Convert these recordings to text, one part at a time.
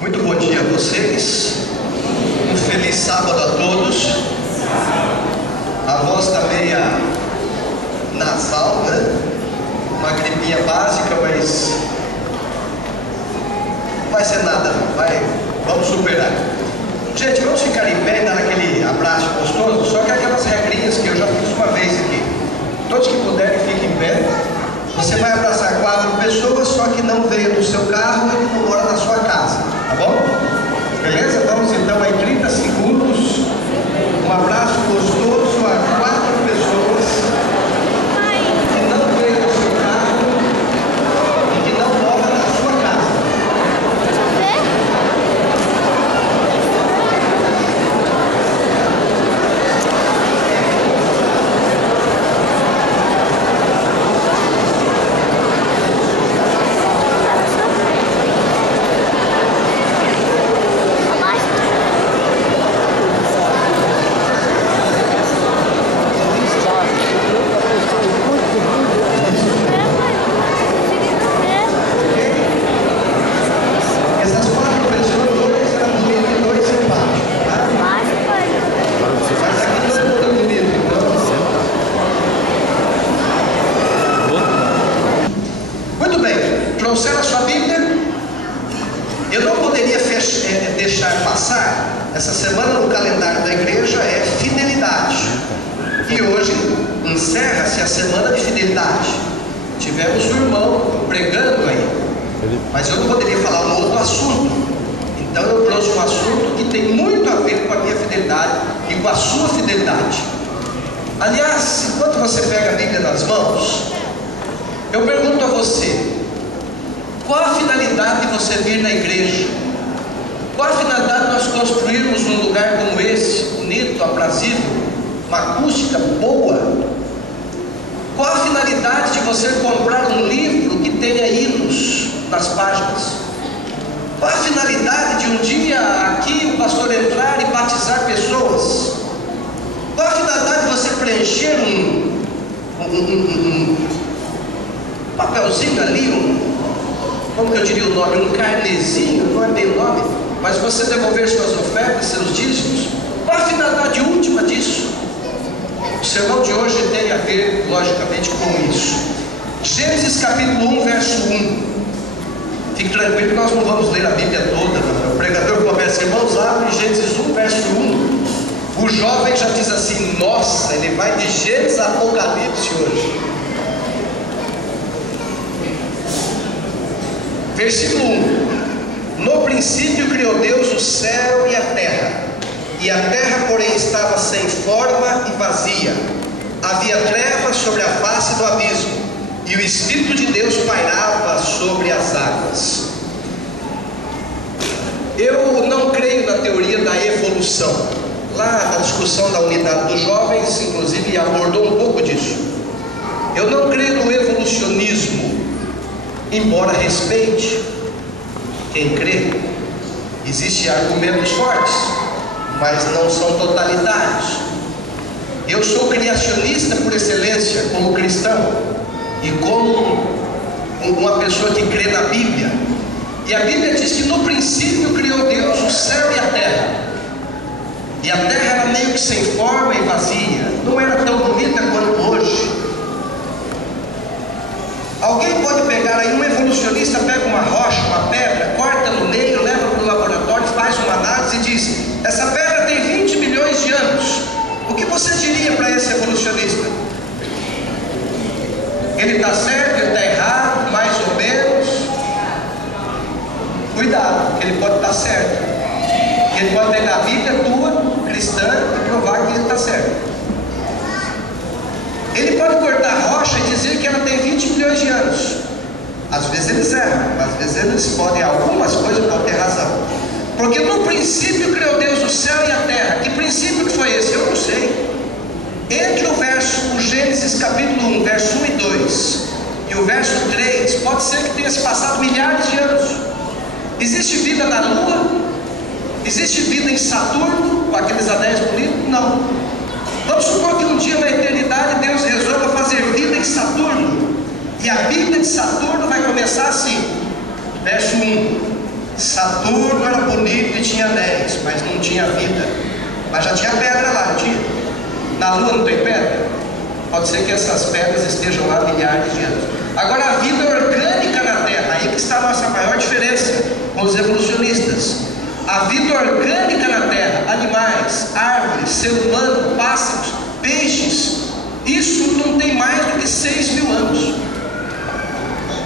Muito bom dia a vocês. Um feliz sábado a todos. A voz está meia nasal, né? Uma gripinha básica, mas não vai ser nada, não. Vamos superar. Gente, vamos ficar em pé e dar aquele abraço gostoso, só que aquelas regrinhas que eu já fiz uma vez aqui. Todos que puderem, fiquem em pé. Você vai abraçar 4 pessoas, só que não veio do seu carro e não mora na sua casa, tá bom? Beleza? Vamos então aí 30 segundos. Um abraço gostoso a 4 pessoas que não veio do seu carro e que não mora na sua casa. Trouxeram a sua Bíblia? Eu não poderia deixar passar. Essa semana no calendário da igreja é fidelidade. E hoje encerra-se a semana de fidelidade. Tivemos um irmão pregando aí. Mas eu não poderia falar um outro assunto. Então eu trouxe um assunto que tem muito a ver com a minha fidelidade e com a sua fidelidade. Aliás, enquanto você pega a Bíblia nas mãos, eu pergunto a você: qual a finalidade de você vir na igreja? Qual a finalidade de nós construirmos um lugar como esse, bonito, aprazível, uma acústica boa? Qual a finalidade de você comprar um livro que tenha hinos nas páginas? Qual a finalidade de um dia aqui o pastor entrar e batizar pessoas? Qual a finalidade de você preencher um papelzinho ali, como que eu diria o nome? Um carnezinho, não é bem o nome, mas você devolver suas ofertas, seus dízimos? Qual a finalidade última disso? O sermão de hoje tem a ver, logicamente, com isso. Gênesis capítulo 1, verso 1. Fique tranquilo que nós não vamos ler a Bíblia toda. O pregador começa: irmãos, abre Gênesis 1, verso 1. O jovem já diz assim: nossa, ele vai de Gênesis a Apocalipse hoje. Versículo 1: no princípio criou Deus o céu e a terra, porém estava sem forma e vazia, havia trevas sobre a face do abismo, e o Espírito de Deus pairava sobre as águas. Eu não creio na teoria da evolução. Lá na discussão da unidade dos jovens, inclusive, abordou um pouco disso. Eu não creio no evolucionismo, embora respeite quem crê. Existem argumentos fortes, mas não são totalitários. Eu sou criacionista por excelência, como cristão e como uma pessoa que crê na Bíblia. E a Bíblia diz que no princípio criou Deus o céu e a terra. E a terra era meio que sem forma e vazia, não era tão bonita quanto hoje. Alguém pode pegar aí, um evolucionista pega uma rocha, uma pedra, corta no meio, leva para o laboratório, faz uma análise e diz: essa pedra tem 20 milhões de anos. O que você diria para esse evolucionista? Ele está certo, ele está errado, mais ou menos? Cuidado, porque ele pode estar certo. Ele pode pegar a Bíblia tua, cristã, e provar que ele está certo. Ele pode cortar a rocha e dizer que ela tem 20 milhões de anos. Às vezes eles erram, às vezes eles podem, algumas coisas podem ter razão. Porque no princípio criou Deus o céu e a terra. Que princípio que foi esse? Eu não sei. Entre o Gênesis capítulo 1, verso 1 e 2 e o verso 3, pode ser que tenha se passado milhares de anos. Existe vida na Lua? Existe vida em Saturno, com aqueles anéis bonitos? Não. Vamos supor que um dia na eternidade Deus resolva fazer vida em Saturno. E a Bíblia de Saturno vai começar assim, verso 1: Saturno era bonito e tinha anéis, mas não tinha vida. Mas já tinha pedra lá, não tinha? Na Lua não tem pedra? Pode ser que essas pedras estejam lá há milhares de anos. Agora, a vida orgânica na Terra, aí que está a nossa maior diferença com os evolucionistas. A vida orgânica na Terra, animais, árvores, ser humano, pássaros, peixes, isso não tem mais do que 6.000 anos.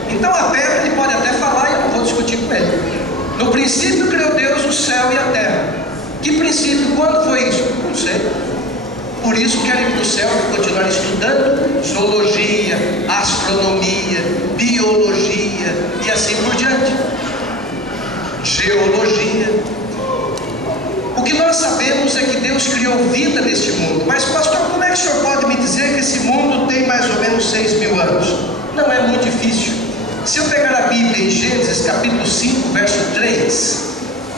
Então a pedra ele pode até falar e eu não vou discutir com ele. No princípio criou Deus o céu e a terra. Que princípio? Quando foi isso? Não sei. Por isso quero ir para o céu e continuar estudando zoologia, astronomia, biologia e assim por diante. Geologia. O que nós sabemos é que Deus criou vida neste mundo. Mas pastor, como é que o senhor pode me dizer que esse mundo tem mais ou menos 6.000 anos? Não é muito difícil. Se eu pegar a Bíblia em Gênesis capítulo 5, verso 3,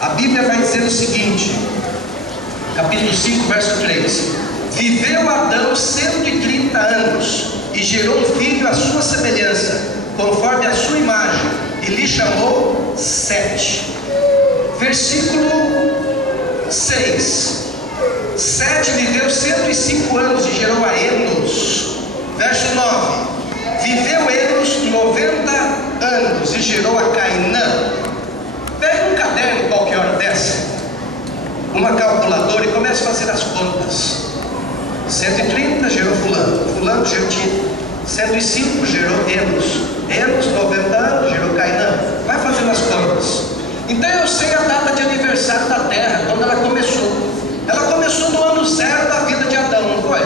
a Bíblia vai dizer o seguinte, capítulo 5, verso 3: viveu Adão 130 anos e gerou um filho à sua semelhança, conforme a sua imagem, e lhe chamou Sete. Versículo 6: Sete viveu 105 anos e gerou a Enos. Verso 9: viveu Enos 90 anos e gerou a Cainã. Pega um caderno qualquer hora dessa, uma calculadora, e comece a fazer as contas. 130 gerou fulano, fulano gerou Tito, 105 gerou Enos, Enos 90 anos gerou Cainã. Vai fazendo as contas. Então eu sei a data de aniversário da Terra, quando ela começou. Ela começou no ano zero da vida de Adão, não foi?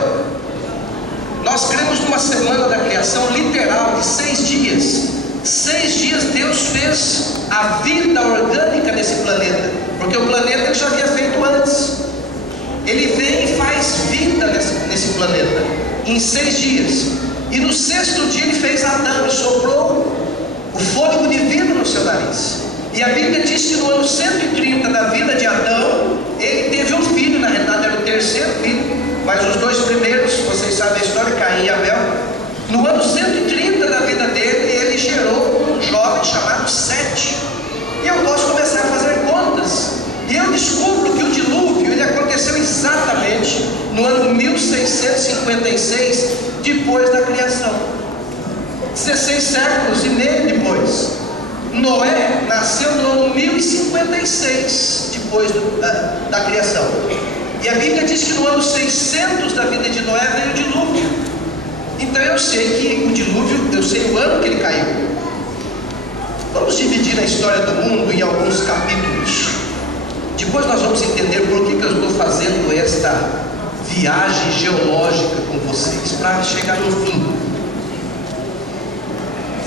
Nós cremos numa semana da criação literal de 6 dias. 6 dias Deus fez a vida orgânica nesse planeta, porque o planeta ele já havia feito antes. Ele vem e faz vida nesse planeta em 6 dias. E no 6º dia ele fez Adão e soprou o fôlego de vida no seu nariz. E a Bíblia diz que no ano 130 da vida de Adão, ele teve um filho, na realidade era o 3º filho, mas os 2 primeiros, vocês sabem a história, Caim e Abel. No ano 130 da vida dele, ele gerou um jovem chamado Sete. E eu posso começar a fazer contas. E eu descubro que o dilúvio ele aconteceu exatamente no ano 1656, depois da criação. 16 séculos e meio depois. Noé nasceu no ano 1056, depois da criação. E a Bíblia diz que no ano 600 da vida de Noé veio o dilúvio. Então eu sei que o dilúvio, eu sei o ano que ele caiu. Vamos dividir a história do mundo em alguns capítulos. Depois nós vamos entender por que eu estou fazendo esta viagem geológica com vocês, para chegar no fim.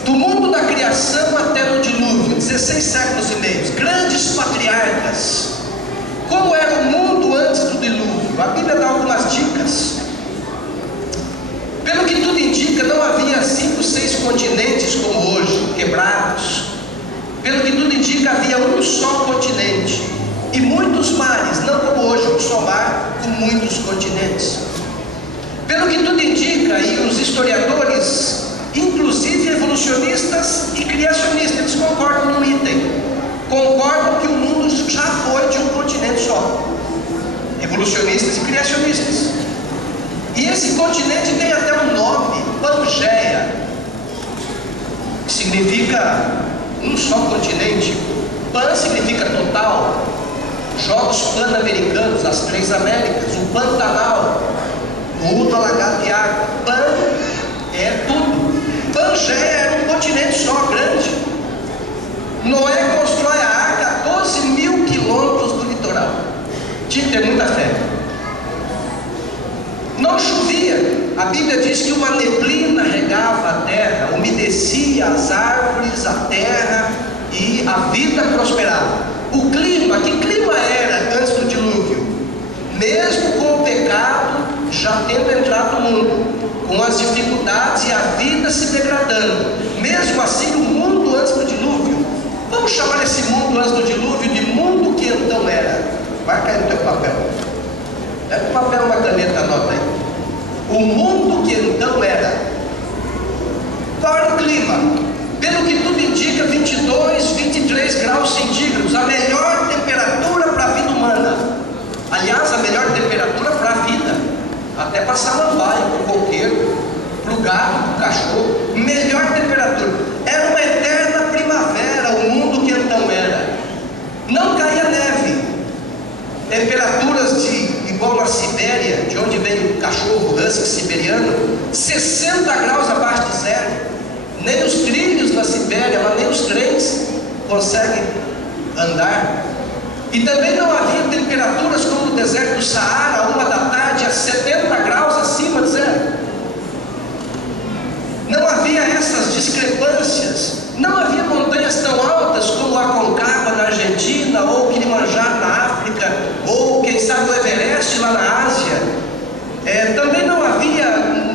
Do mundo da criação até no dilúvio, 16 séculos e meio, grandes patriarcas. Como era o mundo antes do dilúvio? A Bíblia dá algumas dicas. Pelo que tudo indica, não havia 5, 6 continentes como hoje, quebrados. Pelo que tudo indica, havia um só continente e muitos mares, não como hoje, um só mar com muitos continentes. Pelo que tudo indica, e os historiadores, inclusive evolucionistas e criacionistas, eles concordam num item. Concordam que o mundo já foi de um continente só. Evolucionistas e criacionistas. E esse continente tem até um nome, Pangeia, que significa um só continente. Pan significa total. Jogos Pan-Americanos, as 3 Américas, o Pantanal, o mundo alagado de água. Pan é tudo. Pangeia era um continente só, grande. Noé constrói a arca a 12.000 quilômetros do litoral. Tinha que ter muita fé. Não chovia. A Bíblia diz que uma neblina regava a terra, umedecia as árvores, a terra, e a vida prosperava. O clima, que clima era antes do dilúvio? Mesmo com o pecado já tendo entrado no mundo, com as dificuldades e a vida se degradando, mesmo assim o mundo antes do dilúvio, vamos chamar esse mundo antes do dilúvio de mundo que então era. Vai cair no teu papel. Pega um papel, uma caneta, anota aí. O mundo que então era. Qual era o clima? Pelo que tudo indica, 22, 23 graus centígrados, a melhor temperatura para a vida humana. Aliás, a melhor temperatura para a vida, até para samambaia, para o coqueiro, para o gato, para o cachorro. Melhor temperatura. Era uma eterna primavera o mundo que então era. Não caía neve. Temperaturas igual na Sibéria, de onde vem o cachorro husky siberiano, 60 graus abaixo de zero. Nem os trilhos na Sibéria, mas nem os trens conseguem andar. E também não havia temperaturas como no deserto do Saara, 1 da tarde, a 70 graus acima de zero. Não havia essas discrepâncias. Não havia montanhas tão altas como a Aconcagua na Argentina, ou o Kilimanjaro na África, ou quem sabe o Everest lá na Ásia. Também não havia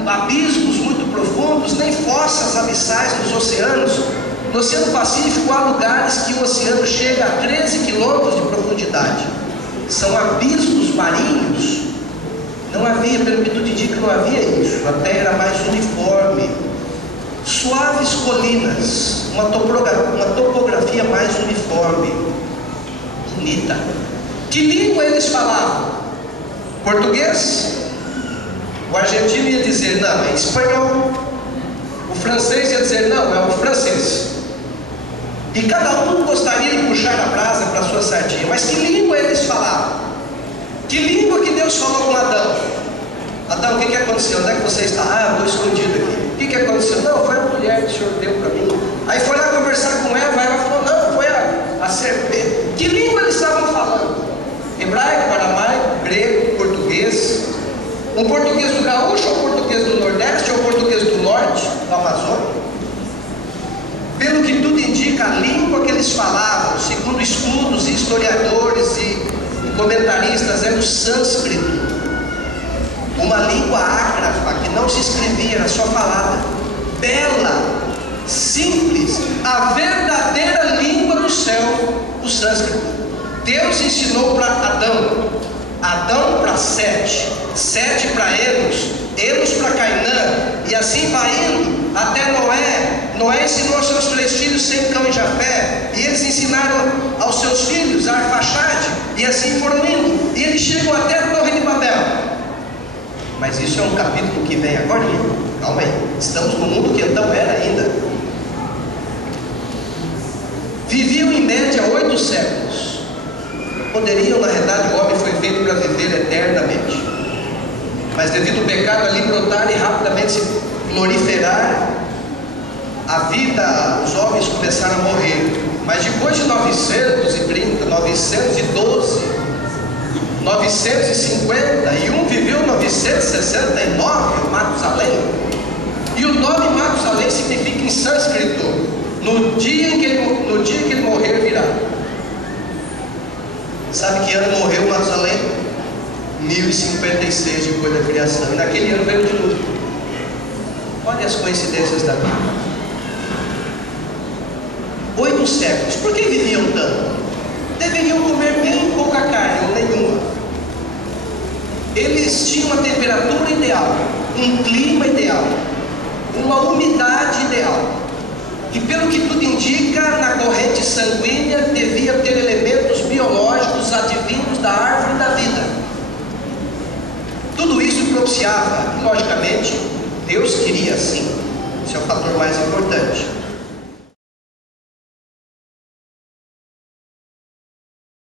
abismos muito profundos, nem fossas abissais nos oceanos. No Oceano Pacífico há lugares que o oceano chega a 13 quilômetros de profundidade. São abismos marinhos. Não havia, pelo que tu te diz, não havia isso. A terra era mais uniforme. Suaves colinas, uma topografia mais uniforme, bonita. Que língua eles falavam? Português? O argentino ia dizer, não, é espanhol. O francês ia dizer, não, é o francês. E cada um gostaria de puxar a brasa para a sua sardinha. Mas que língua eles falavam? Que língua que Deus falou com Adão? Adão, o que aconteceu? Onde é que você está? Ah, eu estou escondido aqui. O que aconteceu? Não, foi a mulher que o Senhor deu para mim. Aí foi lá conversar com Eva, ela falou, não, foi a serpente. Que língua eles estavam falando? Hebraico, aramaico, grego, português. Um português do gaúcho, ou português do nordeste, ou português do norte, do Amazonas. Pelo que tudo indica, a língua que eles falavam, segundo estudos e historiadores e comentaristas, era o sânscrito. Uma língua ágrafa que não se escrevia, era só falada. Bela, simples, a verdadeira língua do céu, o sânscrito. Deus ensinou para Adão, Adão para Sete, Sete para Enos, Enos para Cainã, e assim vai indo até Noé. Noé ensinou aos seus 3 filhos, Sem, Cão e Jafé, e eles ensinaram aos seus filhos, Arfaxade, e assim foram indo, e eles chegam até a Torre de Babel. Mas isso é um capítulo que vem agora. Calma aí, estamos no mundo que então era ainda. Viviam em média 8 séculos. Poderiam, na realidade, o homem foi feito para viver eternamente. Mas devido ao pecado ali brotar e rapidamente se proliferar, a vida, os homens começaram a morrer. Mas depois de 930, 912, 950, e um viveu 969, Matusalém. E o nome Matusalém significa em sânscrito, no dia que ele morrer virá. Sabe que ano morreu Matusalém? 1056 depois da criação. E naquele ano veio o dilúvio. Olha as coincidências da vida. 8 séculos. Por que viviam tanto? Deveriam comer bem pouca carne ou nenhuma. Eles tinham uma temperatura ideal, um clima ideal, uma umidade ideal. E pelo que tudo indica, na corrente sanguínea devia ter elementos biológicos advindos da árvore da vida. Tudo isso propiciava, e logicamente, Deus queria assim. Esse é o fator mais importante.